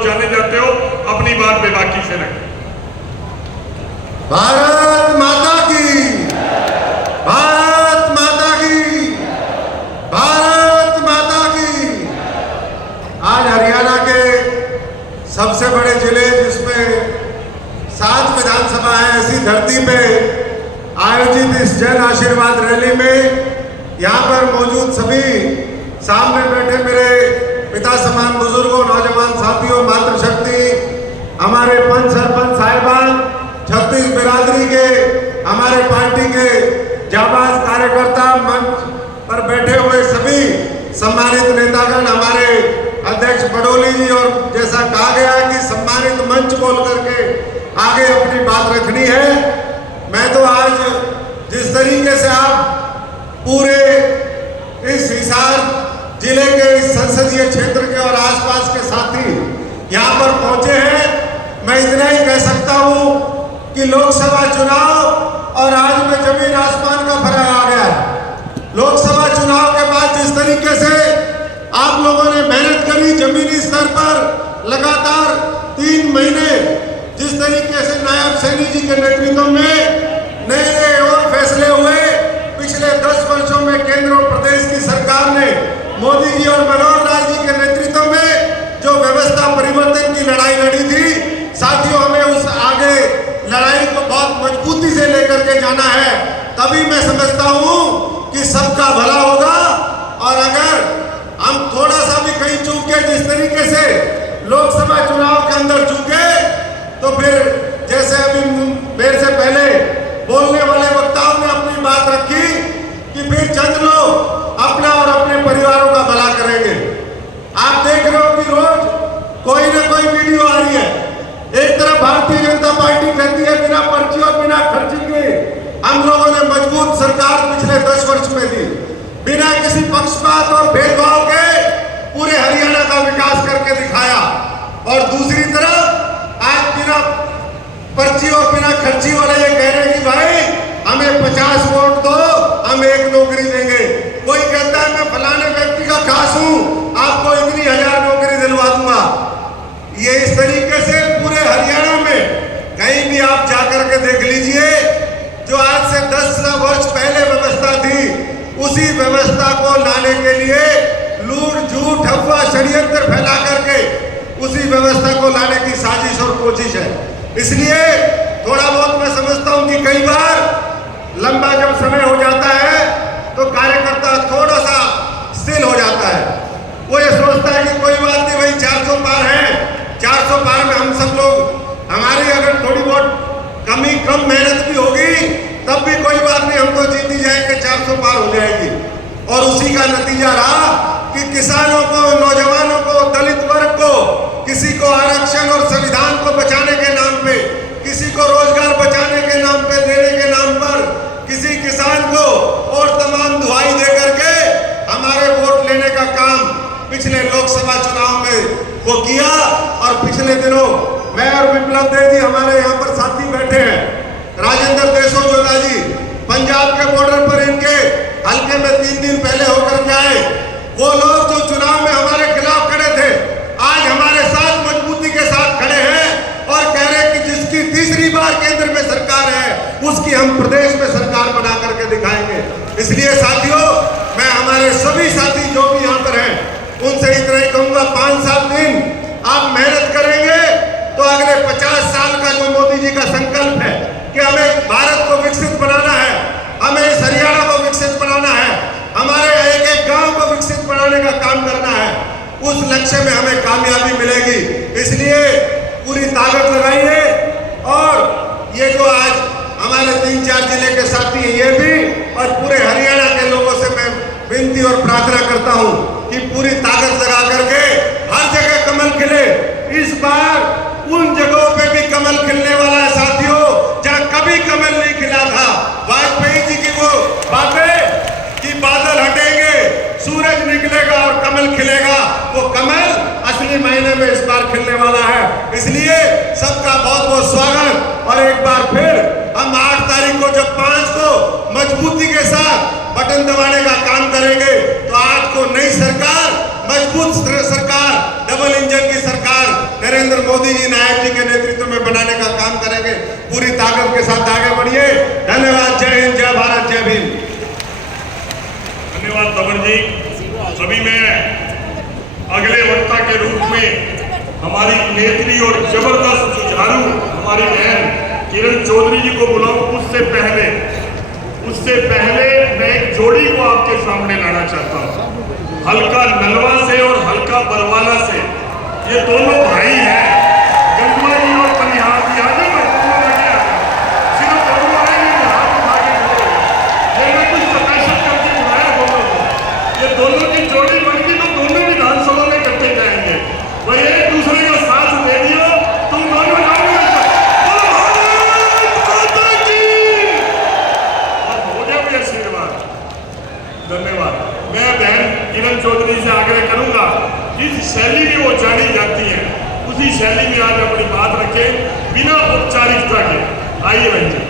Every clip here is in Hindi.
बहुत जाने जाते हो, अपनी बात बेबाकी से रखें। भारत माता की, भारत माता की, भारत माता की। आज हरियाणा के सबसे बड़े जिले जिसमें 7 विधानसभा है, ऐसी धरती पे आयोजित इस जन आशीर्वाद रैली में यहाँ पर मौजूद सभी सामने बैठे मेरे पिता समान बुजुर्गों, नौजवान साथियों, मातृशक्ति, हमारे पंच सरपंच साहिबान, छत्तीस बिरादरी के, हमारे पार्टी के जाबाज कार्यकर्ता, मंच पर बैठे हुए सभी सम्मानित नेतागण, हमारे अध्यक्ष बडोली जी, और जैसा कहा गया है कि सम्मानित मंच बोल करके आगे अपनी बात रखनी है। मैं तो आज जिस तरीके से आप पूरे इस हिसार जिले के इस संसदीय क्षेत्र के और आसपास के साथी यहाँ पर पहुंचे हैं, मैं इतना ही कह सकता हूँ कि लोकसभा चुनाव और आज में जमीन आसमान का फर्क आ गया है। लोकसभा चुनाव के बाद जिस तरीके से आप लोगों ने मेहनत करी जमीनी स्तर पर लगातार 3 महीने, जिस तरीके से नायब सैनी जी के नेतृत्व में नए और फैसले हुए, पिछले 10 वर्षों में केंद्र और प्रदेश की सरकार ने मोदी जी और मनोहर लाल जी के नेतृत्व में जो व्यवस्था परिवर्तन की लड़ाई लड़ी थी, साथियों हमें उस आगे लड़ाई को बहुत मजबूती से लेकर के जाना है। तभी मैं समझता हूं कि सबका भला होगा। और अगर हम थोड़ा सा भी कहीं चूके, जिस तरीके से लोकसभा चुनाव के अंदर चूके, तो फिर जैसे अभी मेरे से पहले बोलने वाले वक्ताओं ने अपनी बात रखी कि फिर चंद लोग अपना और अपने परिवारों का भला करेंगे। आप देख रहे हो कि रोज कोई ना कोई वीडियो आ रही है। एक तरफ भारतीय जनता पार्टी कहती है बिना पर्ची और बिना खर्ची के हम लोगों ने मजबूत सरकार पिछले 10 वर्ष में दी, बिना किसी पक्षपात और भेदभाव के पूरे हरियाणा का विकास करके दिखाया। और दूसरी तरफ आज बिना पर्ची और बिना खर्ची वाले ये कह रहे हैं कि भाई हमें 50 वोट दो, हम 1 नौकरी देंगे। कोई कहता है मैं फलाने व्यक्ति का खास हूं, आपको इतनी 1000 नौकरी दिलवा दूंगा। ये इस तरीके से पूरे हरियाणा में कहीं भी आप जाकर के देख लीजिए, जो आज से 10 वर्ष पहले व्यवस्था थी, उसी व्यवस्था को लाने के लिए लूट झूठ अफवाह षड्यंत्र फैला करके उसी व्यवस्था को लाने की साजिश और कोशिश है। इसलिए थोड़ा बहुत मैं समझता हूं कि कई बार लंबा जब समय हो जाता है तो कार्यकर्ता थोड़ा सा स्थिर हो जाता है। वो ये सोचता है कि कोई बात नहीं भाई, 400 पार है, 400 पार में हम सब लोग, हमारी अगर थोड़ी बहुत कम मेहनत भी होगी तब भी कोई बात नहीं, हम तो जीत ही जाएंगे, 400 पार हो जाएगी। और उसी का नतीजा रहा कि किसानों को, नौजवानों को, दलित वर्ग को, किसी को आरक्षण और संविधान को बचाने के नाम पे, किसी को रोजगार बचाने के नाम पे, देने के नाम पर, किसी किसान को और तमाम दुहाई दे करके हमारे वोट लेने का काम पिछले लोकसभा चुनाव में वो किया। और पिछले दिनों मैं और विप्लव देव जी, हमारे यहाँ पर साथी बैठे हैं, राजेंद्र देशोजोला जी, पंजाब के बॉर्डर पर इनके हल्के में 3 दिन पहले होकर के आए। वो लोग जो चुनाव में हमारे खिलाफ खड़े थे, आज हमारे साथ मजबूती के साथ खड़े हैं और कह रहे हैं कि जिसकी तीसरी बार केंद्र में सरकार है उसकी हम प्रदेश में सरकार बना करके दिखाएंगे। इसलिए साथियों, मैं हमारे सभी साथी जो भी यहाँ पर हैं उनसे इतना ही कहूंगा, 5-7 दिन आप मेहनत करेंगे तो अगले 50 साल का जो मोदी जी का संकल्प है कि हमें भारत को विकसित बनाना है, हमें इस हरियाणा को विकसित बनाना है, हमारे एक गांव को विकसित बनाने का काम करना है, उस लक्ष्य में हमें कामयाबी मिलेगी। इसलिए पूरी ताकत लगाइए। और ये जो आज हमारे 3-4 जिले के साथी हैं, ये भी, और पूरे हरियाणा के लोगों से मैं विनती और प्रार्थना करता हूं कि पूरी ताकत लगा करके हर जगह कमल खिले। इस बार उन जगहों पे भी कमल खिलने वाला है साथियों जहां कभी कमल नहीं खिला था। वाजपेयी जी की वो बातें कि बादल हटेंगे, सूरज निकलेगा और कमल खिलेगा, वो कमल असली महीने में इस बार खिलने वाला है। इसलिए सबका बहुत बहुत स्वागत। और एक बार फिर हम 8 तारीख को जब 5 को मजबूती के साथ बटन दबाने का काम करेंगे तो 8 को नई सरकार, मजबूत सरकार, डबल इंजन की सरकार नरेंद्र मोदी जी, नायक जी के नेतृत्व में बनाने का काम करेंगे। पूरी ताकत के साथ आगे बढ़िए। धन्यवाद। जय हिंद, जय भारत, जय भीम। धन्यवाद तमन जी। अभी मैं अगले वक्ता के रूप में हमारी नेत्री और जबरदस्त जुझारू हमारी बहन किरण चौधरी जी को बुलाऊं। उससे पहले मैं एक जोड़ी को आपके सामने लाना चाहता हूं। हल्का नलवा से और हल्का बरवाला से, ये दोनों भाई हैं, गंगवा जी और पनिहार जी। आज मैं दोनों लगे आ गए, सिर्फ दोनों आएंगे, हाथ उठा के खड़े। ये मैं कुछ स्पेशल करके बुलाया दोनों को। ये दोनों की जोड़ी बन गई तो दोनों विधानसभा में इकट्ठे जाएंगे। वही एक दूसरे का साथ दे दियो, तुम दोनों आशीर्वाद। धन्यवाद। मैं बहन किरण चौधरी से आग्रह करूंगा, जिस शैली में वो जानी जाती है उसी शैली में आज अपनी बात रखें, बिना औपचारिकता के। आइए बहन जी।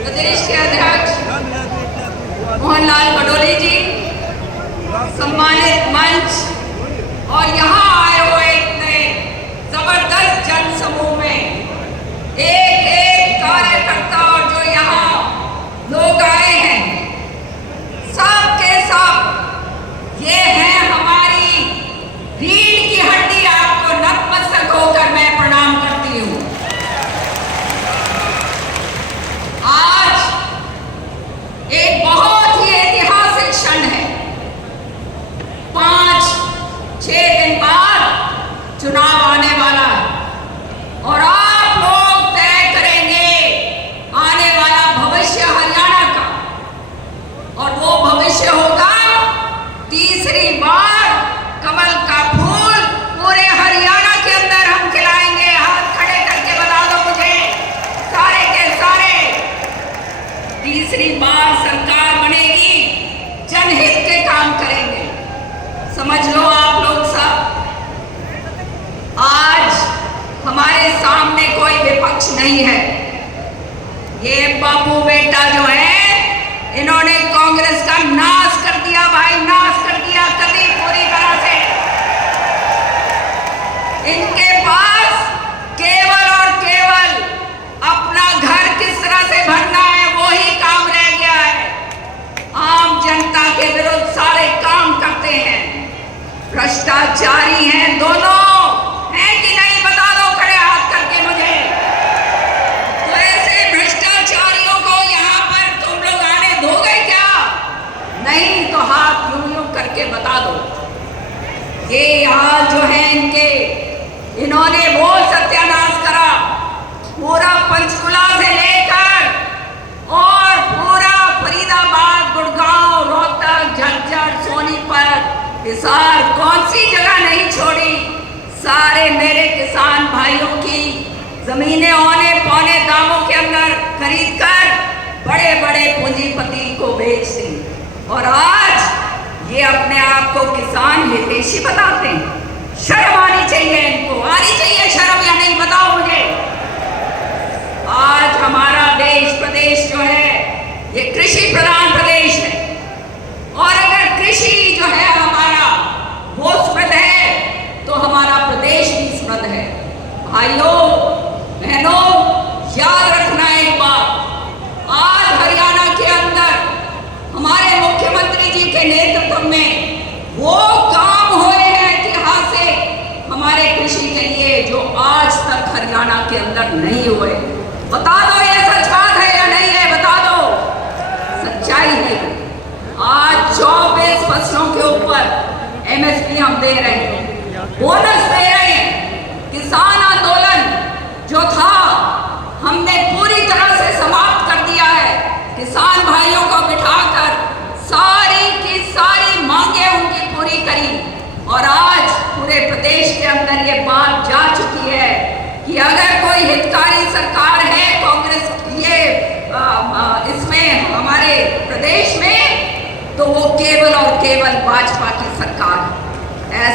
प्रदेश के अध्यक्ष मोहनलाल पटोले जी, सम्मानित मंच और यहाँ आए हुए इतने जबरदस्त जन समूह में एक एक कार्यकर्ता और जो यहाँ लोग आए हैं, सब के सब ये है हमारी रीढ़ की हड्डी। आपको नतमस्तक होकर मैं प्रणाम करती हूँ। आज एक बहुत ही ऐतिहासिक क्षण है। 5-6 दिन बाद चुनाव आने वाला है और आप लोग तय करेंगे आने वाला भविष्य हरियाणा का, और वो भविष्य होगा तीसरी बार कमल का फूल पूरे हरियाणा के अंदर हम खिलाएंगे। हाथ खड़े करके बता दो मुझे, सारे के सारे तीसरी बार सरकार बनेगी, जनहित के काम करेंगे। समझ लो आप लोग सब, आज हमारे सामने कोई विपक्ष नहीं है। ये बाबू बेटा जो है, इन्होंने कांग्रेस का नाश कर दिया भाई, नाश कर दिया कभी पूरी तरह से। इनके पास केवल और केवल अपना घर किस तरह से भरना है, वो ही काम रह गया है। आम जनता के विरुद्ध सारे काम करते हैं, भ्रष्टाचारी हैं दोनों, हैं कि नहीं? बता दो खड़े हाथ करके मुझे। तो ऐसे भ्रष्टाचारियों को यहाँ पर तुम लोग आने दोगे क्या? नहीं तो हाथ यूं यूं करके बता दो। ये यहाँ जो है इनके, इन्होंने वो सत्यानाश करा, पूरा पंचकुला से लेकर और पूरा फरीदाबाद, गुड़गांव, रोहतक, झज्जर, सोनीपत, हिसार, कौन सी जगह नहीं छोड़ी। सारे मेरे किसान भाइयों की जमीनें औने पौने दामों के अंदर खरीद कर बड़े बड़े पूंजीपति को बेच दी, और आज ये अपने आप को किसान हितैषी बताते हैं। शर्म आनी चाहिए इनको, आनी चाहिए शर्म या नहीं? बताओ मुझे। आज हमारा देश प्रदेश जो है ये कृषि प्रधान प्रदेश है, और अगर कृषि जो है हमारा वो समृद्ध है तो हमारा प्रदेश भी समृद्ध है। भाइयों बहनों, याद रखना एक बात, आज हरियाणा के अंदर हमारे मुख्यमंत्री जी के नेतृत्व में वो काम हुए हैं ऐतिहासिक हमारे कृषि के लिए, जो आज तक हरियाणा के अंदर नहीं हुए। बता दो ये सच बात है या नहीं है? बता दो, सच्चाई है। आज 24 फसलों के ऊपर MSP हम दे रहे हैं, बोनस दे रहे हैं। किसान आंदोलन जो था हमने पूरी तरह से समाप्त कर दिया है। किसान भाइयों को बिठाकर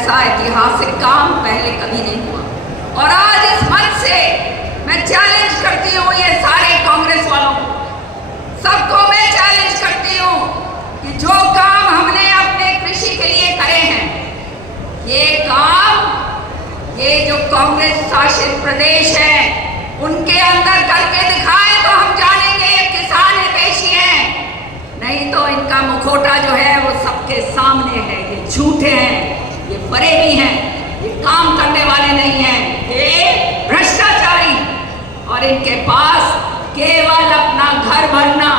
ऐसा ऐतिहासिक काम पहले कभी नहीं हुआ। और आज इस मंच से मैं चैलेंज करती हूँ ये सारे कांग्रेस वालों को, सबको मैं चैलेंज करती हूँ कि जो काम हमने अपने कृषि के लिए करे हैं, ये काम ये जो कांग्रेस शासित प्रदेश है उनके अंदर करके दिखाए तो हम जानेंगे ये किसान हितैषी हैं। नहीं तो इनका मुखौटा जो है वो सबके सामने है, ये झूठे हैं, ये फरेबी हैं, ये काम करने वाले नहीं हैं, ये भ्रष्टाचारी, और इनके पास केवल अपना घर भरना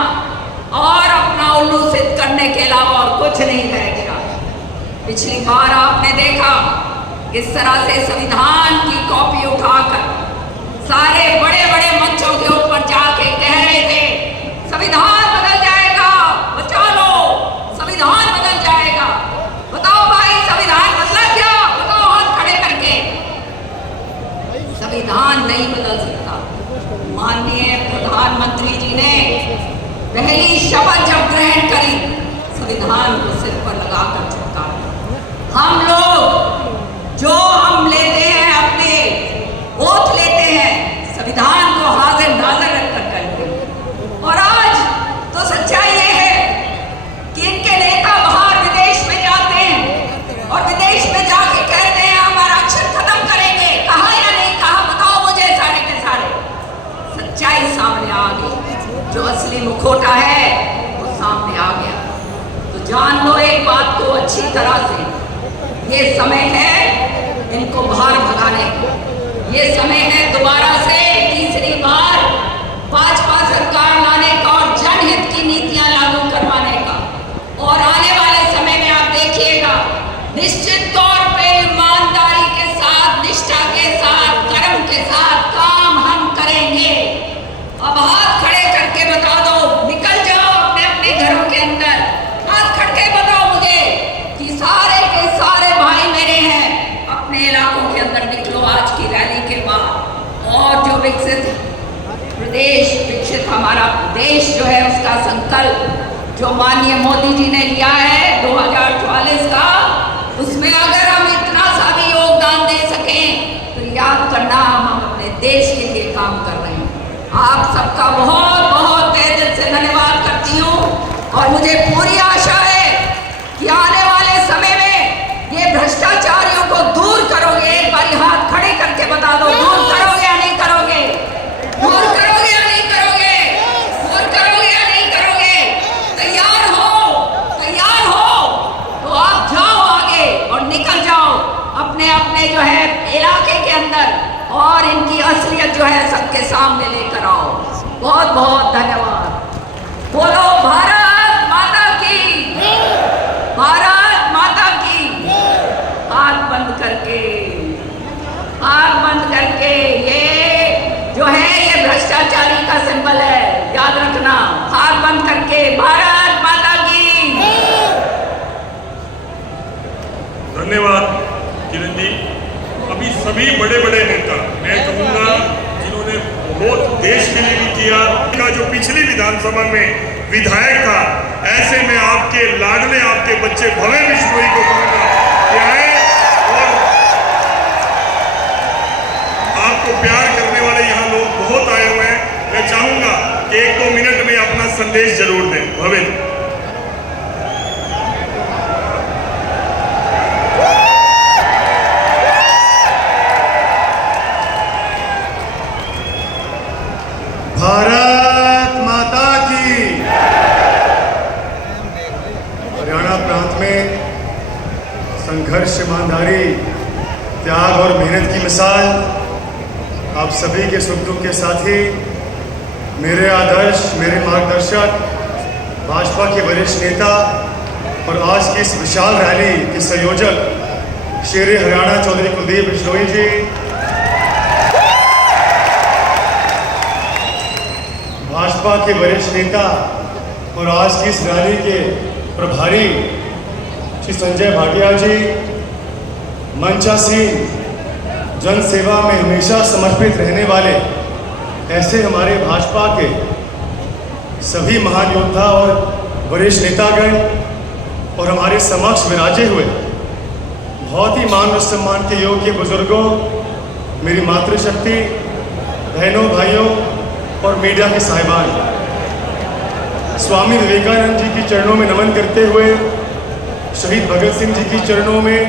और अपना उल्लू सिद्ध करने के अलावा और कुछ नहीं रह गया। पिछली बार आपने देखा किस तरह से संविधान की कॉपी उठाकर सारे बड़े बड़े मंचों के ऊपर जाके कह रहे थे संविधान बदल जाएगा, बचा लो, संविधान बदल जाएगा। बताओ भाई संविधान बदला क्या? बताओ हाथ खड़े करके। संविधान नहीं बदल सकता। माननीय प्रधानमंत्री जी ने पहली शपथ जब ग्रहण करी, संविधान को सिर पर लगाकर चिपका। हम लोग जो हम लेते हैं, अपने ओथ लेते हैं, संविधान को हाजिर नाजर रखकर करते हैं। और आज तो सच्चाई ये है कि इनके नेता बाहर विदेश में जाते हैं और विदेश में जाके कहते हैं हम आरक्षण खत्म करेंगे। कहा या नहीं कहा? बताओ मुझे सारे के सारे। सच्चाई सामने आ गई, जो असली मुखौटा है वो सामने आ गया। तो जान लो एक बात को अच्छी तरह से, ये समय है इनको बाहर भगाने का। ये समय है दोबारा से तीसरी बार भाजपा सरकार लाने का और जनहित की नीतियां लागू करवाने का। और आने वाले समय में आप देखिएगा निश्चित तौर पे ईमानदारी के साथ, निष्ठा के साथ, कर्म के साथ काम हम करेंगे। अब हाथ खड़े करके बता दो, निकल जाओ अपने अपने घरों के अंदर, हाथ खड़ के बताओ मुझे कि सारे के सारे भाई मेरे हैं, अपने इलाकों के अंदर निकलो आज की रैली के बाद। और जो विकसित प्रदेश, विकसित हमारा देश जो है उसका संकल्प जो माननीय मोदी जी ने लिया है 2044 का, उसमें अगर हम इतना सा भी योगदान दे सकें तो याद करना हम अपने देश के लिए काम कर रहे हैं। आप सबका बहुत बहुत तहे दिल से धन्यवाद करती हूँ और मुझे पूरी आशा है कि आने वाले समय में ये भ्रष्टाचारियों को दूर करोगे। एक बारी हाथ खड़े करके बता दो, दूर करोगे या नहीं करोगे? दूर करोगे या नहीं करोगे? दूर करोगे या नहीं करोगे? तैयार हो तो आप जाओ आगे और निकल जाओ अपने अपने जो है इलाके के अंदर और इनकी असलियत जो है सबके सामने लेकर आओ। बहुत बहुत धन्यवाद। बोलो भारत माता की, भारत माता की। आँख बंद करके, आँख बंद करके, ये जो है ये भ्रष्टाचारी का सिंबल है, याद रखना। हाथ बंद करके, भारत माता की। धन्यवाद किरण जी। अभी सभी बड़े बड़े नेता, मैं कहूँगा जिन्होंने बहुत देश के लिए भी किया, का जो पिछली विधानसभा में विधायक था, ऐसे में आपके लाडले आपके बच्चे भव्य बिश्नोई को कहूँगा कि आए और आपको प्यार करने वाले यहाँ लोग बहुत आए हुए हैं। मैं चाहूँगा कि 1-2 मिनट में अपना संदेश जरूर दें। भव्य भारत माता की। हरियाणा प्रांत में संघर्ष, ईमानदारी, त्याग और मेहनत की मिसाल आप सभी के सुख दुख के साथी, मेरे आदर्श, मेरे मार्गदर्शक, भाजपा के वरिष्ठ नेता और आज की इस विशाल रैली के संयोजक शेर हरियाणा चौधरी कुलदीप बिश्नोई जी, भाजपा के वरिष्ठ नेता और आज की इस रैली के प्रभारी श्री संजय भाटिया जी, मंचासीन, जन सेवा में हमेशा समर्पित रहने वाले ऐसे हमारे भाजपा के सभी महान योद्धा और वरिष्ठ नेतागण और हमारे समक्ष विराजे हुए बहुत ही मान और सम्मान के योग्य बुजुर्गों, मेरी मातृशक्ति, बहनों भाइयों और मीडिया के साहिबान, स्वामी विवेकानंद जी की चरणों में नमन करते हुए शहीद भगत सिंह जी की चरणों में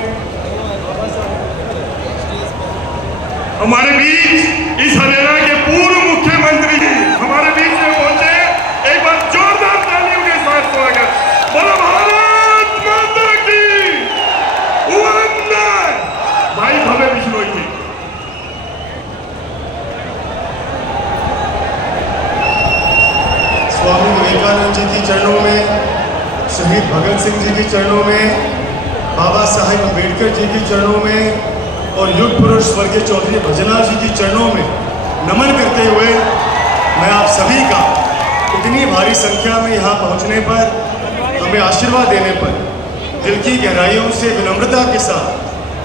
हमारे बीच इस हरियाणा के पूर्व मुख्यमंत्री जी हमारे बीच में पहुंचे। एक बार जोरदार तालियों के साथ स्वागत। बोलो भारत माता की वंदन। भाई भव्य बिश्नोई जी। स्वामी विवेकानंद जी की चरणों में, शहीद भगत सिंह जी के चरणों में, बाबा साहेब अम्बेडकर जी के चरणों में और युग पुरुष स्वर्गीय चौधरी भजनलाल जी की चरणों में नमन करते हुए मैं आप सभी का इतनी भारी संख्या में यहाँ पहुँचने पर, हमें आशीर्वाद देने पर दिल की गहराइयों से विनम्रता के साथ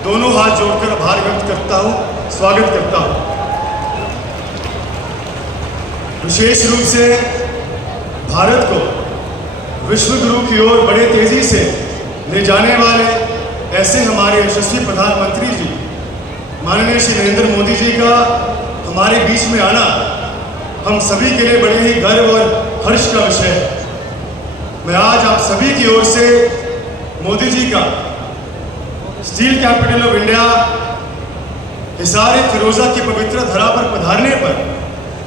दोनों हाथ जोड़कर आभार व्यक्त करता हूँ, स्वागत करता हूँ। विशेष रूप से भारत को विश्व गुरु की ओर बड़े तेजी से ले जाने वाले ऐसे हमारे यशस्वी प्रधानमंत्री जी माननीय श्री नरेंद्र मोदी जी का हमारे बीच में आना हम सभी के लिए बड़े ही गर्व और हर्ष का विषय है। मैं आज आप सभी की ओर से मोदी जी का steel capital of India Hisar Firoza की पवित्र धरा पर पधारने पर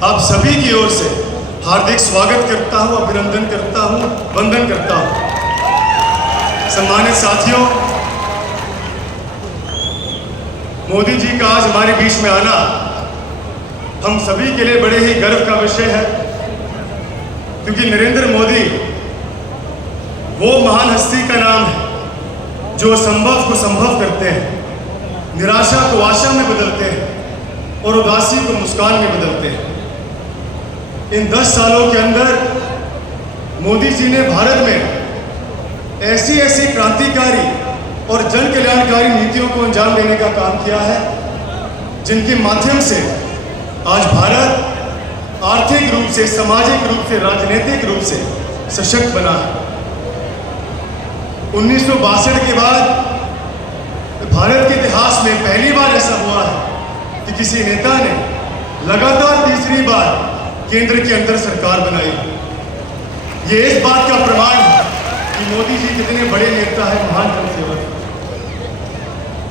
आप सभी की ओर से हार्दिक स्वागत करता हूं, अभिनंदन करता हूं, वंदन करता हूं। सम्मानित साथियों, मोदी जी का आज हमारे बीच में आना हम सभी के लिए बड़े ही गर्व का विषय है, क्योंकि नरेंद्र मोदी वो महान हस्ती का नाम है जो असंभव को संभव करते हैं, निराशा को आशा में बदलते हैं और उदासी को मुस्कान में बदलते हैं। इन 10 सालों के अंदर मोदी जी ने भारत में ऐसी ऐसी क्रांतिकारी और जन कल्याणकारी नीतियों को अंजाम देने का काम किया है, जिनके माध्यम से आज भारत आर्थिक रूप से, सामाजिक रूप से, राजनीतिक रूप से सशक्त बना है। 1962 के बाद भारत के इतिहास में पहली बार ऐसा हुआ है कि किसी नेता ने लगातार तीसरी बार केंद्र के अंदर सरकार बनाई। ये इस बात का प्रमाण है कि मोदी जी कितने बड़े नेता हैं, महान जनसेवक हैं।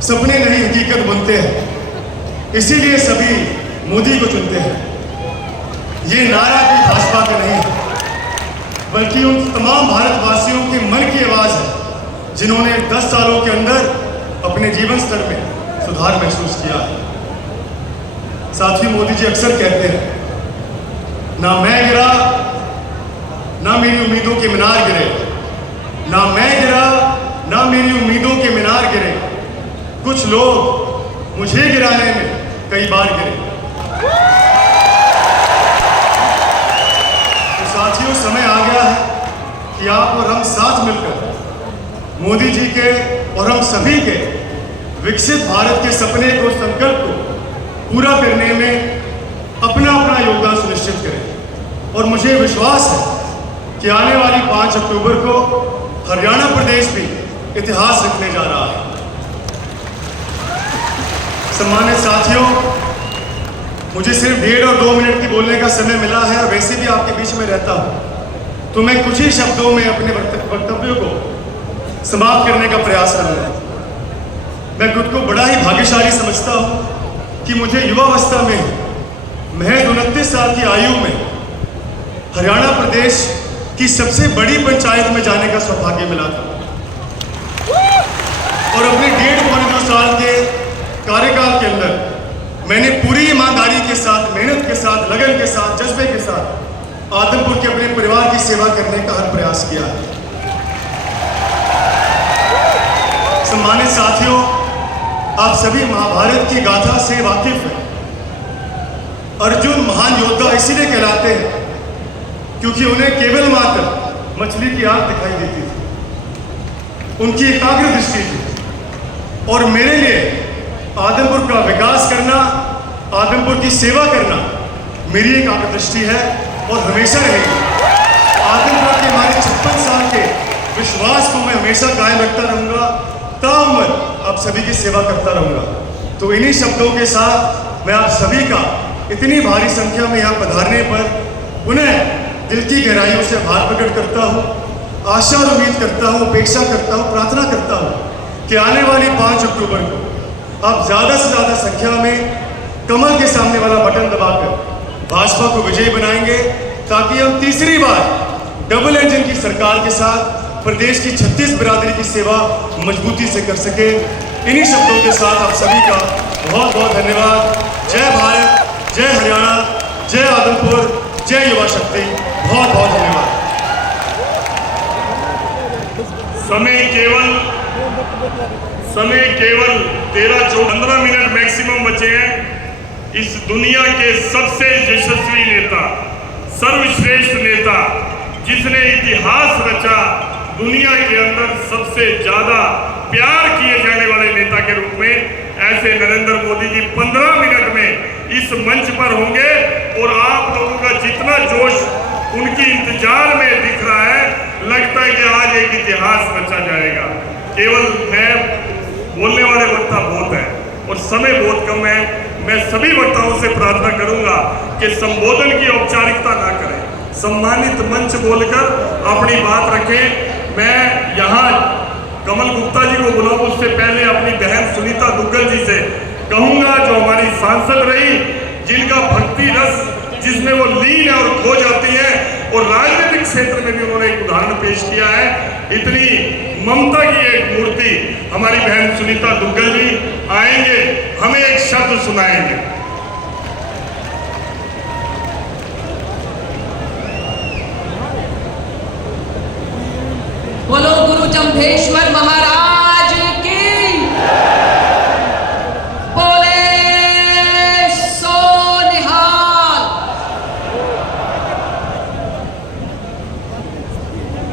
सपने नहीं हकीकत बनते हैं, इसीलिए सभी मोदी को चुनते हैं। ये नारा कोई भाजपा का नहीं है, बल्कि उन तमाम भारतवासियों के मन की आवाज़ है जिन्होंने 10 सालों के अंदर अपने जीवन स्तर में सुधार महसूस किया है। साथियों, मोदी जी अक्सर कहते हैं, ना मैं गिरा ना मेरी उम्मीदों के मीनार गिरे, ना मैं गिरा ना मेरी उम्मीदों के मीनार गिरे, कुछ लोग मुझे गिराने में कई बार गिरे। तो साथियों, समय आ गया है कि आप और हम साथ मिलकर मोदी जी के और हम सभी के विकसित भारत के सपने को, संकल्प को पूरा करने में अपना अपना योगदान सुनिश्चित करें। और मुझे विश्वास है कि आने वाली 5 अक्टूबर को हरियाणा प्रदेश भी इतिहास लिखने जा रहा है। सम्मानित साथियों, मुझे सिर्फ 1.5 और 2 मिनट की बोलने का समय मिला है और वैसे भी आपके बीच में रहता हूं, तो मैं कुछ ही शब्दों में अपने वक्तव्यों को समाप्त करने का प्रयास करूंगा। मैं खुद को बड़ा ही भाग्यशाली समझता हूं कि मुझे युवावस्था में महज 29 साल की आयु में हरियाणा प्रदेश की सबसे बड़ी पंचायत में जाने का सौभाग्य मिला था और अपने 1.5-2 साल के कार्यकाल के अंदर मैंने पूरी ईमानदारी के साथ, मेहनत के साथ, लगन के साथ, जज्बे के साथ आदमपुर के अपने परिवार की सेवा करने का हर प्रयास किया है। सम्मानित साथियों, आप सभी महाभारत की गाथा से वाकिफ हैं। अर्जुन महान योद्धा इसीलिए कहलाते हैं क्योंकि उन्हें केवल मात्र मछली की आंख दिखाई देती थी, उनकी एकाग्र दृष्टि थी। और मेरे लिए आदमपुर का विकास करना, आदमपुर की सेवा करना मेरी एकाग्र दृष्टि है और हमेशा रहेगी। आदमपुर के हमारे 56 साल के विश्वास को मैं हमेशा कायम रखता रहूंगा ताउम्र आप सभी की सेवा करता रहूंगा। तो इन्हीं शब्दों के साथ मैं आप सभी का इतनी भारी संख्या में यहाँ पधारने पर पुनः दिल की गहराइयों से आभार प्रकट करता हूँ। आशा और उम्मीद करता हूँ, अपेक्षा करता हूँ, प्रार्थना करता हूँ कि आने वाली 5 अक्टूबर को आप ज़्यादा से ज़्यादा संख्या में कमल के सामने वाला बटन दबाकर भाजपा को विजयी बनाएंगे, ताकि हम तीसरी बार डबल इंजन की सरकार के साथ प्रदेश की 36 बिरादरी की सेवा मजबूती से कर सके। इन्हीं शब्दों के साथ आप सभी का बहुत बहुत धन्यवाद। जय भारत, जय हरियाणा, जय आदमपुर, जय युवा शक्ति। बहुत बहुत धन्यवाद। समय केवल 13-15 मिनट मैक्सिमम बचे हैं। इस दुनिया के सबसे यशस्वी नेता, सर्वश्रेष्ठ नेता, जिसने इतिहास रचा, दुनिया के अंदर सबसे ज्यादा प्यार किए जाने वाले नेता के रूप में ऐसे नरेंद्र मोदी जी 15 मिनट में इस मंच पर होंगे। और आप लोगों का जितना जोश उनकी इंतजार में दिख रहा है, लगता है कि आज एक इतिहास रचा जाएगा। केवल मैं बोलने वाले वक्ता बहुत है और समय बहुत कम है। मैं सभी वक्ताओं से प्रार्थना करूंगा कि संबोधन की औपचारिकता ना करें, सम्मानित मंच बोलकर अपनी बात रखें। मैं यहाँ कमल गुप्ता जी को बुलाऊं, उससे पहले अपनी बहन सुनीता दुग्गल जी से कहूंगा, जो हमारी सांसद रही, जिनका भक्ति रस जिसमें वो लीन है और खो जाती है, और राजनीतिक क्षेत्र में भी उन्होंने एक उदाहरण पेश किया है। इतनी ममता की एक मूर्ति हमारी बहन सुनीता दुग्गल जी आएंगे, हमें एक शब्द सुनाएंगे। बोलो गुरु जम्भेश्वर महाराज की, बोले सो निहाल।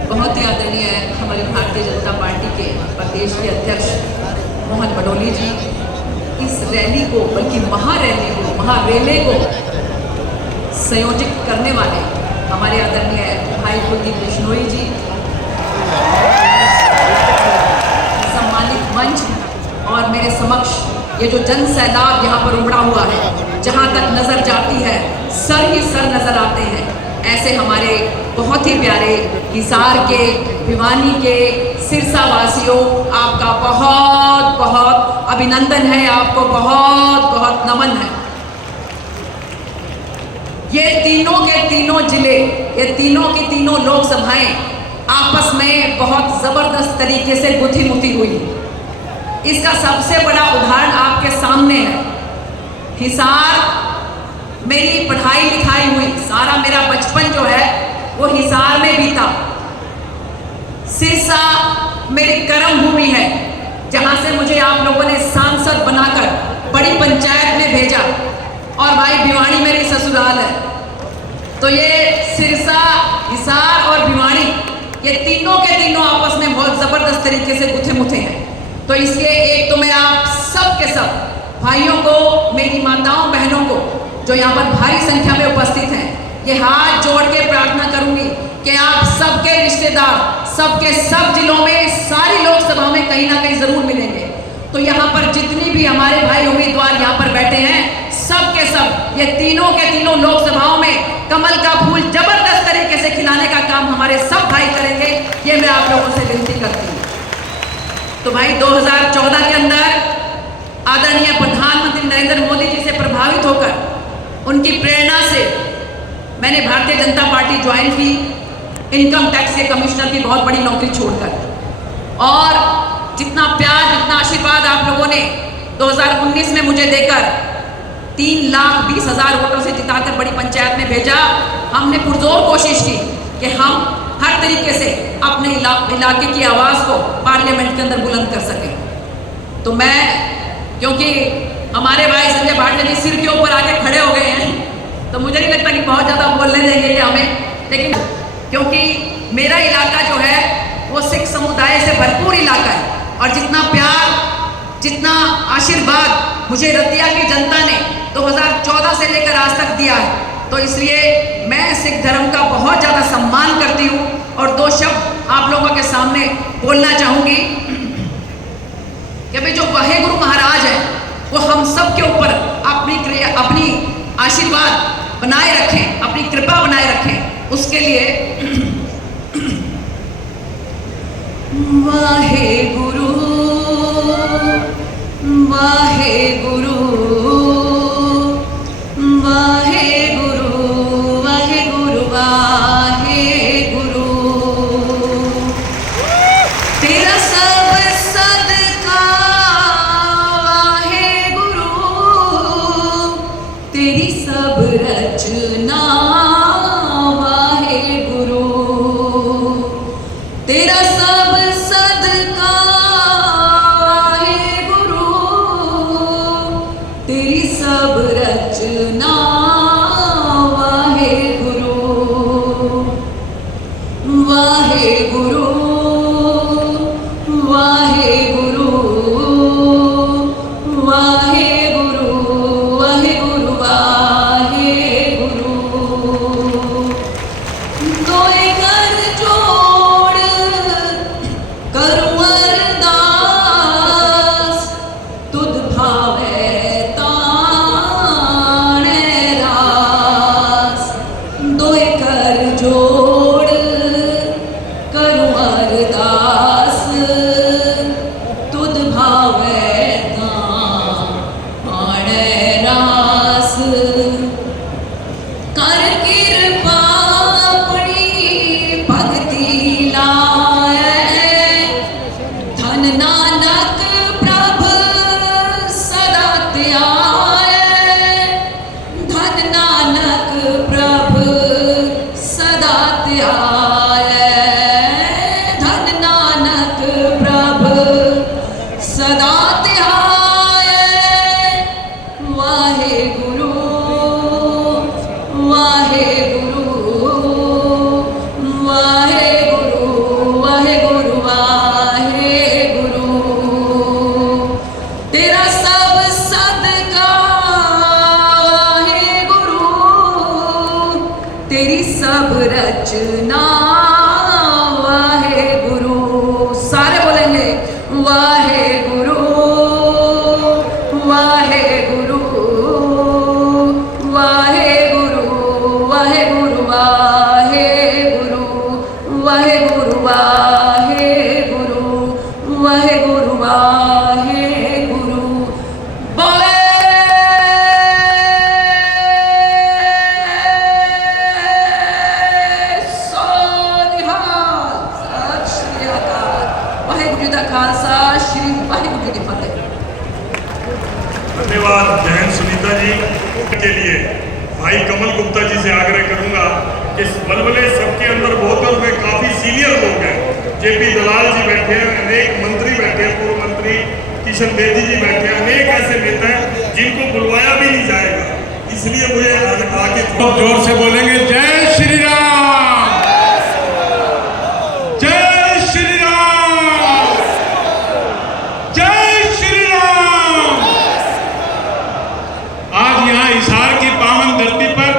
बहुत ही आदरणीय हमारी भारतीय जनता पार्टी के प्रदेश के अध्यक्ष मोहन भदौली जी इस रैली को, बल्कि महारैली को, महारेले को संयोजित करने वाले हमारे आदरणीय भाई कुलदीप बिश्नोई जी, सम्मानित मंच और मेरे समक्ष ये जो जन सैलाब यहाँ पर उमड़ा हुआ है, जहाँ तक नजर जाती है सर ही सर नजर आते हैं, ऐसे हमारे बहुत ही प्यारे हिसार के, भिवानी के, सिरसा वासियों, आपका बहुत बहुत अभिनंदन है, आपको बहुत बहुत नमन है। ये तीनों के तीनों जिले, ये तीनों की तीनों लोकसभाएं आपस में बहुत जबरदस्त तरीके से गुथी मुथी हुई। इसका सबसे बड़ा उदाहरण आपके सामने है। हिसार मेरी पढ़ाई लिखाई हुई, सारा मेरा बचपन जो है वो हिसार में बीता। सिरसा मेरी कर्म भूमि है, जहां से मुझे आप लोगों ने सांसद बनाकर बड़ी पंचायत में भेजा, और भाई भिवानी मेरी ससुराल है। तो ये सिरसा, हिसार और भिवानी, ये तीनों के तीनों आपस में बहुत जबरदस्त तरीके से गुथे मुथे हैं। तो इसके एक तो मैं आप सब के सब भाइयों को, मेरी माताओं बहनों को जो यहाँ पर भारी संख्या में उपस्थित हैं, ये हाथ जोड़ के प्रार्थना करूंगी कि आप सबके रिश्तेदार सबके सब जिलों में, सारी लोकसभा में कहीं ना कहीं जरूर मिलेंगे। तो यहाँ पर जितनी भी हमारे भाई उम्मीदवार यहाँ पर बैठे हैं, सब के सब ये तीनों के तीनों लोकसभाओं में कमल का फूल जबरदस्त तरीके से खिलाने का काम हमारे सब भाई करेंगे, ये मैं आप लोगों से विनती करती हूँ। तो भाई 2014 के अंदर आदरणीय प्रधानमंत्री नरेंद्र मोदी जी से प्रभावित होकर, उनकी प्रेरणा से मैंने भारतीय जनता पार्टी ज्वाइन की, इनकम टैक्स के कमिश्नर की बहुत बड़ी नौकरी छोड़कर। और जितना प्यार, जितना आशीर्वाद आप लोगों ने 2019 में मुझे देकर 3,20,000 वोटों से जिताकर बड़ी पंचायत में भेजा, हमने पुरजोर कोशिश की कि हम हर तरीके से अपने इलाके की आवाज़ को पार्लियामेंट के अंदर बुलंद कर सकें। तो मैं, क्योंकि हमारे भाई संजय भाटिया जी सिर के ऊपर आके खड़े हो गए हैं, तो मुझे नहीं लगता कि बहुत ज़्यादा बोलने देंगे हमें, लेकिन क्योंकि मेरा इलाका जो है वो सिख समुदाय से भरपूर इलाका है, और जितना प्यार, जितना आशीर्वाद मुझे रतिया की जनता ने 2014 से लेकर आज तक दिया है, तो इसलिए मैं सिख धर्म का बहुत ज़्यादा सम्मान करती हूँ। और 2 शब्द आप लोगों के सामने बोलना चाहूँगी। कि भाई जो वाहे गुरु महाराज है वो हम सब के ऊपर अपनी आशीर्वाद बनाए रखें, अपनी कृपा बनाए रखें। उसके लिए वाहे गुरु वाहे गुरु वाहे गुरु वाहे गुरु वाहे गुरु। तेरा सब सदका वाहे गुरु, तेरी सब रचना वाहे गुरु, तेरा सब सदका वाहे गुरु, तेरी सब रचना वाहे गुरु। वाहे गुरु वाहे गुरु वाहे गुरु वाहे गुरु वाहे गुरु। तोय कर जोड़ करूं अरदास, तुध भावे ताणे रास। तोय कर जोड़ करूं अरदास, तुध भावे ताणे रास। कर कृपा अपनी भगति लाए, धन नानक प्रभ सदा त्याए। धन नानक प्रभ सदा त्याए, धन नानक प्रभ सदा त्याए। वाहे गुरु वाहे गुरु वाहे गुरु वाहे गुरु वाहे गुरु। तेरा सब सदका वाहे गुरु, तेरी सब रचना वाहे गुरु। सारे बोलेंगे वाहे गुरु वाहे गुरु वाहे गुरु वाहे गुरु वाहे गुरु वाहे गुरु वाहे गुरु वाहे गुरु वाहे गुरु। बोले सो निहाल। सत श्री अकाल। वाहेगुरु जी दा खालसा, श्री वाहेगुरु जी की फतेह। धन्यवाद बहन सुनीता जी के लिए। भाई कमल गुप्ता जी से आग्रह करूंगा कि वलवले सबके अंदर बहुत और वे काफी सीनियर लोग हैं। जेपी दलाल जी बैठे हैं, अनेक मंत्री बैठे हैं, पूर्व मंत्री किशन बेदी जी बैठे हैं, अनेक ऐसे नेता हैं जिनको बुलवाया भी नहीं जाएगा। इसलिए मुझे आगे बहुत जोर से बोलेंगे जय श्री राम, जय श्री राम, जय श्री राम। आज यहाँ हिसार की पावन धरती पर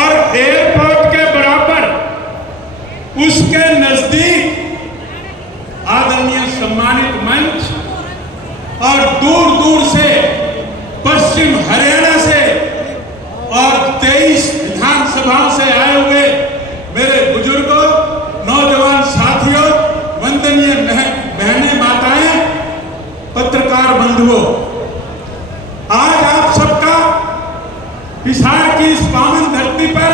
और एयरपोर्ट के बराबर उसके नजदीक आदरणीय सम्मानित मंच और दूर दूर से पश्चिम हरियाणा से और 23 विधानसभाओं से आए हुए मेरे बुजुर्गों, नौजवान साथियों, वंदनीय बहनें, माताएं, पत्रकार बंधुओं, आज आप सबका हिसार की इस पावन धरती पर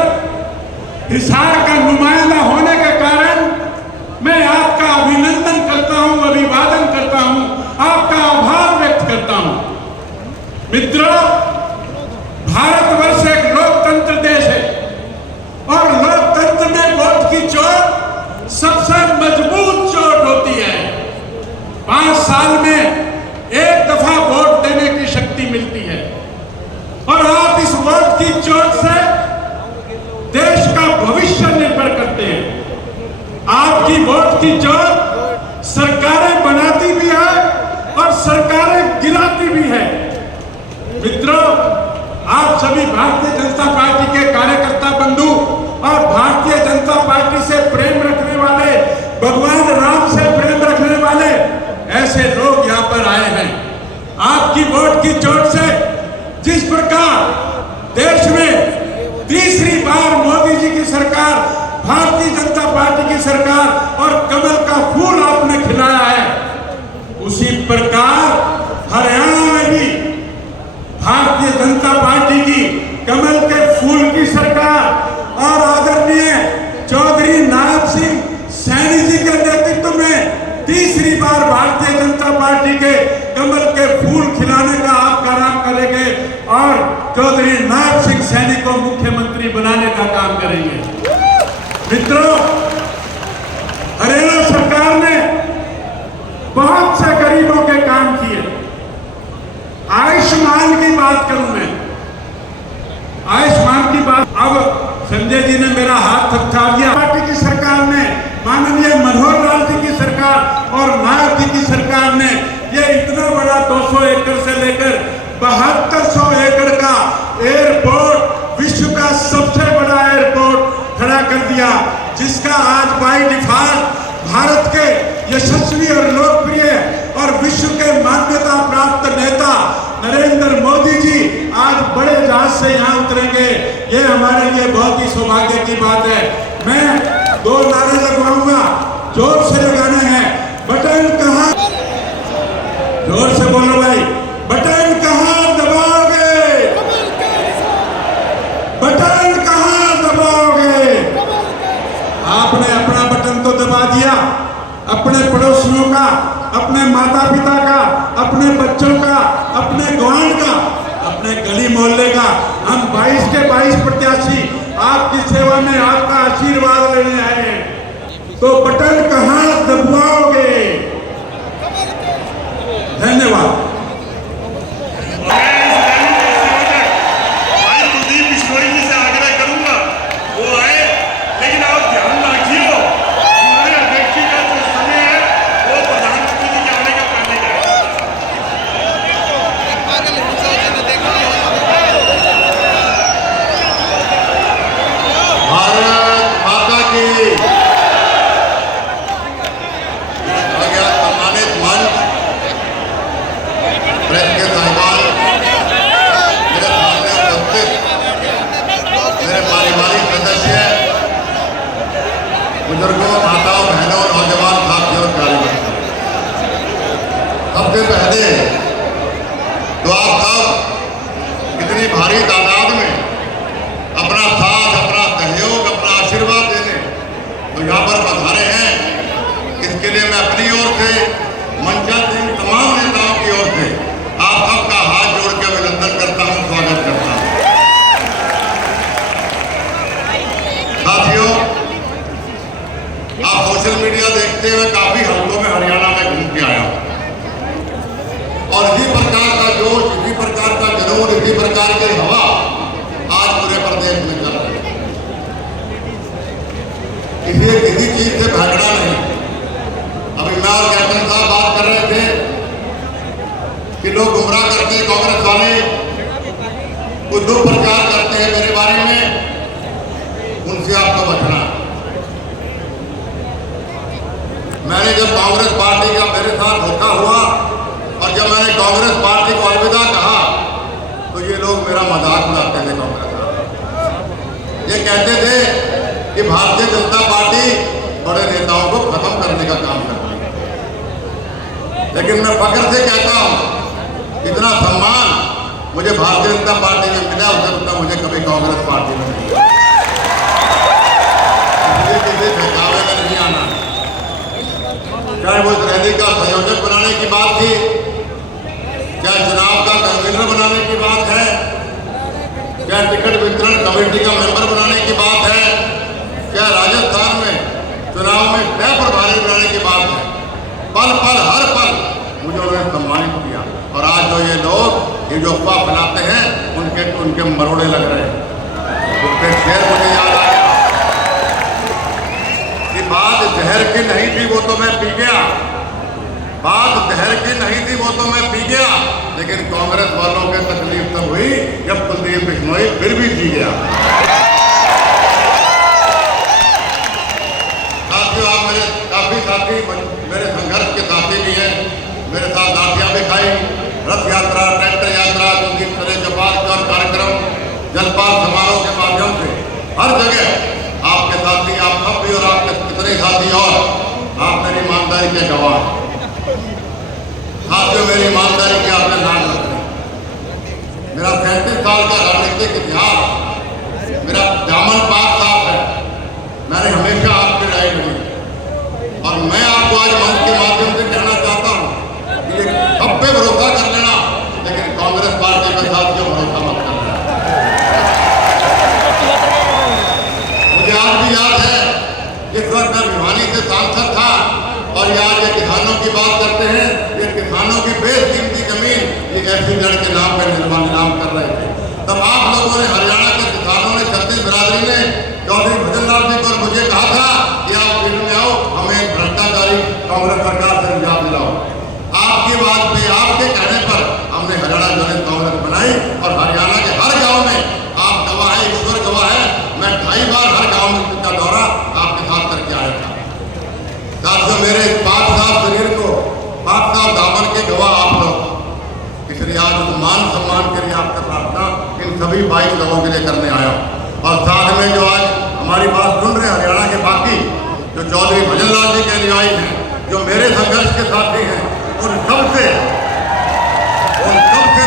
हिसार का नुमाइंदा होने के कारण मैं आपका अभिनंदन करता हूं, अभिवादन करता हूं, आपका आभार व्यक्त करता हूं। मित्रों, भारतवर्ष एक लोकतंत्र देश है और लोकतंत्र में वोट की चोट सबसे मजबूत चोट होती है। 5 साल में एक दफा वोट देने की शक्ति मिलती है और आप इस वोट की चोट से देश का भविष्य निर्भर करते हैं। आपकी वोट की चोट सरकारें बनाती भी है और सरकारें गिराती भी है। मित्रों, आप सभी भारतीय जनता पार्टी के कार्यकर्ता बंधु और भारतीय जनता पार्टी से प्रेम रखने वाले, भगवान राम से प्रेम रखने वाले की चोट से जिस प्रकार देश में तीसरी बार मोदी जी की सरकार, भारतीय जनता पार्टी की सरकार और कमल का फूल आपने खिलाया है, उसी प्रकार हरियाणा में भी भारतीय जनता पार्टी की कमल के फूल की सरकार और आदरणीय चौधरी नायब सिंह सैनी जी के नेतृत्व में तीसरी बार भारतीय जनता पार्टी के कमल के फूल खिलाने का आप काम करेंगे और चौधरी नायब सिंह सैनी को मुख्यमंत्री बनाने का काम करेंगे। मित्रों, हरियाणा सरकार ने बहुत से गरीबों के काम किए। आयुष्मान की बात करूं मैं, आयुष्मान की बात, अब संजय जी ने मेरा हाथ थपथपा दिया। पार्टी की सरकार ने, माननीय मनोहर लाल जी की सरकार और नायब जी की सरकार ने ये इतना बड़ा 200 एकड़ से लेकर 7200 एकड़ का एयरपोर्ट, विश्व का सबसे बड़ा एयरपोर्ट खड़ा कर दिया, जिसका आज बाय डिफॉल्ट भारत के यशस्वी और लोकप्रिय और विश्व के मान्यता प्राप्त नेता नरेंद्र मोदी जी आज बड़े जहाज से यहाँ उतरेंगे। ये हमारे लिए बहुत ही सौभाग्य की बात है। मैं 2 नारे लगवाऊंगा, जोर से लगाने हैं। बटन कहाँ, जोर से बोलो भाई, बटन कहाँ दबाओगे, बटन कहाँ दबाओगे। आपने अपना बटन तो दबा दिया, अपने पड़ोसियों का, अपने माता पिता का, अपने बच्चों का, अपने ग्वांढ का, अपने गली मोहल्ले का। हम 22 के 22 प्रत्याशी आपकी सेवा में आपका आशीर्वाद लेने आए हैं, तो बटन कहाँ दबाओगे। धन्यवाद। भाई कुलदीप बिश्नोई जी से आग्रह करूंगा वो आए, लेकिन आप ध्यान रखिए हमारे अध्यक्ष का जो समय है वो प्रधानमंत्री जी के आने का पहले का है। भारत माता की। आज्ञा सम्मानित मंच, प्रेस के साहिबान, मेरे सामने उपस्थित मेरे पारिवारिक सदस्य, बुजुर्गों, माताओं, बहनों, नौजवान साथियों और कार्यकर्ताओं, सबसे पहले तो आप सब इतनी भारी तादाद में अपना साथ, अपना सहयोग, अपना आशीर्वाद देने तो यहाँ पर पधारे हैं। इसके लिए मैं अपनी ओर से, मंचासीन तमाम नेताओं की ओर से आप सबका हाथ जोड़ के अभिनंदन करता हूँ, स्वागत करता हूँ। साथियों, आप सोशल मीडिया देखते हुए काफी हल्कों में हरियाणा में घूम के आया हूँ और इसी प्रकार का जोश, इसी प्रकार का जुनून, इसी प्रकार की हवा आज पूरे प्रदेश में चल रही है। इसलिए किसी चीज से भागना नहीं। अभी मैं और कैप्टन साहब बात कर रहे थे कि लोग गुमराह करते हैं, कांग्रेस वाले कुछ दो प्रचार करते हैं मेरे बारे में, उनसे आपको बचना। मैंने जब कांग्रेस पार्टी का मेरे साथ धोखा हुआ और जब मैंने कांग्रेस पार्टी को अलविदा कहा तो ये लोग मेरा मजाक उड़ाते थे। कांग्रेस ये कहते थे कि भारतीय जनता पार्टी बड़े नेताओं को खत्म करने का काम करती है, लेकिन मैं फख्र से कहता हूं इतना सम्मान मुझे भारतीय जनता पार्टी में मिला उससे उतना मुझे कभी कांग्रेस पार्टी में नहीं मिला। किसी बहकावे में नहीं आना, चाहे वो इस रैली का संयोजक बनाने की बात थी, चाहे चुनाव का कन्वीनर बनाने की बात है, चाहे टिकट वितरण कमेटी का मेंबर बनाने की बात है, चाहे राजस्थान में चुनाव में तय प्रभारी बनाने की बात है। पल पल हर पल मुझे उन्होंने सम्मानित किया और आज जो ये लोग ये जो अफवाह फैलाते हैं उनके मरोड़े लग रहे हैं। उसके शेर मुझे याद आ गया कि बात जहर की नहीं थी वो तो मैं पी गया, बात जहर की नहीं थी वो तो मैं पी गया, लेकिन कांग्रेस वालों के तकलीफ तब हुई जब कुलदीप बिश्नोई फिर भी जी गया। साथियों, आप मेरे काफी साथी, मेरे संघर्ष के साथी भी हैं, मेरे साथ लाठियां भी खाई, रथ यात्रा, ट्रैक्टर यात्रा, संगीत तरह जपाल और कार्यक्रम, जलपाल समारोह के माध्यम से हर जगह आपके साथी, आप सब भी और आपके कितने साथी और आप मेरी ईमानदारी के गवाह। साथियों, मेरी ईमानदारी की आपने नाम रखनी। मेरा 37 साल का राजनीतिक इतिहास, मेरा दामन पाक साफ है। मैंने हमेशा आपकी राय ली और मैं आपको आज मंच के माध्यम से कहना चाहता हूँ कि ये सब पे भरोसा कर लेना, लेकिन कांग्रेस पार्टी के साथियों भरोसा मत करना। मुझे आज भी याद है जिस वक्त मैं भिवानी से सांसद था और ये आज ये किसानों की बात करते हैं, ये किसानों की बेशकीमती जमीन ये FCZ के नाम पर नीलाम कर रहे थे। तब आप लोगों ने, हरियाणा के किसानों ने, छत्तीस बिरादरी ने चौधरी भजन लाल जी को और मुझे कहा था कि आप फील्ड में आओ, हमें भ्रष्टाचारी कांग्रेस सरकार से निजात दिलाओ। आपकी बात पे, आपके कहने पर हमने हरियाणा जनता कांग्रेस बनाई और हरियाणा के हर गांव में, आप गवाह है, ईश्वर गवाह है, मैं 2.5 बार हर गांव में का दौरा आपके साथ करके आया था। साथियों, मेरे पाक साहब शरीर को, पाक साहब दामन के गवाह आप लोग, इसलिए आज मान सम्मान के लिए आपका प्रार्थना इन सभी 22 लोगों के लिए करने आया। और साथ में जो आज हमारी बात सुन रहे हैं हरियाणा के बाकी जो चौधरी भजन लाल जी के अनुयायी हैं, जो मेरे संघर्ष के साथी हैं, उन सबसे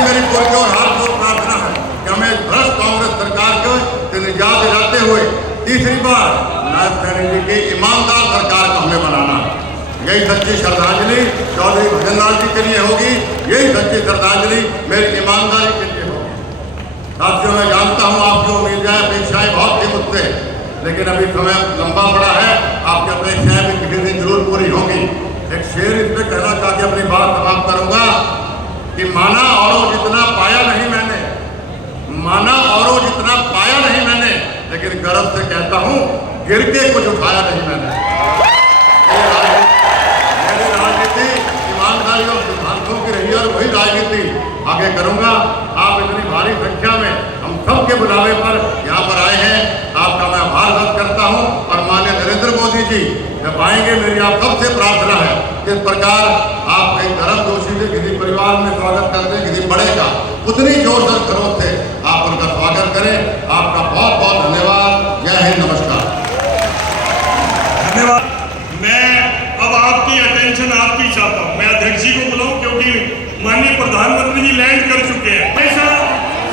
मेरी कोई और हाथ जोड़ प्रार्थना है कि हमें भ्रष्ट कांग्रेस सरकार को से निजात दिलाते हुए तीसरी बार नायब सैनी जी की ईमानदार सरकार को हमें बनाना है। यही सच्ची श्रद्धांजलि चौधरी भजन लाल जी के लिए होगी, यही सच्ची श्रद्धांजलि मेरी ईमानदारी के लिए होगी। साथियों, मैं जानता हूँ आपकी उम्मीदें, अपेक्षाएं बहुत थी मुझसे, लेकिन अभी समय लंबा पड़ा है, आपकी अपेक्षाएं भी किसी दिन जरूर पूरी होंगी। एक शेर इसमें कहना चाह के अपनी बात समाप्त करूंगा कि माना औरों जितना पाया नहीं मैंने, माना औरों जितना पाया नहीं मैंने, लेकिन गर्व से कहता हूँ गिर के कुछ उठाया नहीं मैंने। मेरी राजनीति ईमानदारी और सिद्धांतों की रही और वही राजनीति आगे करूंगा। आप इतनी भारी संख्या में हम सबके बुलावे पर यहाँ पर आए हैं, आपका मैं आभार व्यक्त करता हूँ। और माननीय नरेंद्र मोदी जी जब आएंगे, मेरी आप सबसे प्रार्थना है जिस प्रकार आप एक धर्म दोषी से किसी परिवार में स्वागत करते हैं, किसी बड़े का, उतनी जोर से खरोच से आप उनका स्वागत करें। आपका बहुत बहुत धन्यवाद। जय हिंद, नमस्कार। धन्यवाद। मैं अब आपकी अटेंशन आपकी चाहता हूँ। मैं अध्यक्ष जी को बुलाऊं क्योंकि माननीय प्रधानमंत्री जी लैंड कर चुके हैं। हमेशा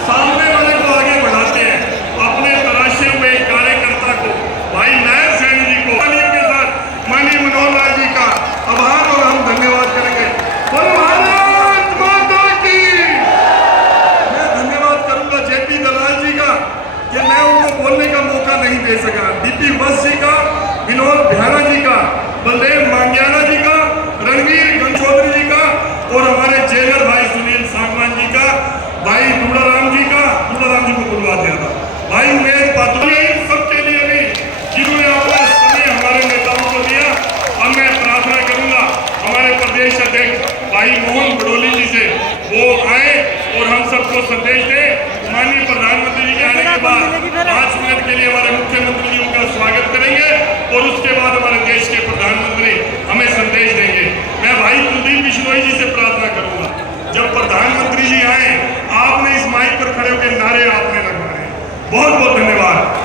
सामने वाले को आगे बढ़ाते हैं, अपने तराशे हुए कार्यकर्ता को, भाई नायब सैनी जी को, के साथ माननीय मनोहर लाल जी का आभार और हम धन्यवाद करेंगे। भारत माता की। मैं धन्यवाद करूंगा JP दलाल जी का कि मैं उनको बोलने का मौका नहीं दे सका, DP वत्स जी का, विनोद बिहारा जी का, बलदेव मांगियाना जी का, रणवीर गंचौधरी जी का और हमारे जेलर भाई सुनील सांगवान जी का, भाई दूलाराम जी का, दूलाराम जी को बुलवा दिया था, भाई उमेश पात्रा, इन सबके लिए भी जिन्होंने अपना समय हमारे नेताओं को दिया। अब मैं प्रार्थना करूंगा हमारे प्रदेश अध्यक्ष भाई मोहन बडोली जी से, वो आए और हम सबको संदेश दें। माननीय प्रधानमंत्री जी के आने के बाद 5 मिनट के लिए हमारे मुख्यमंत्री जी उनका स्वागत करेंगे और उसके बाद हमारे देश के प्रधानमंत्री हमें संदेश देंगे। मैं भाई कुलदीप बिश्नोई जी से प्रार्थना करूंगा, जब प्रधानमंत्री जी आए, आपने इस माइक पर खड़े होकर नारे आपने लगवाए। बहुत बहुत धन्यवाद।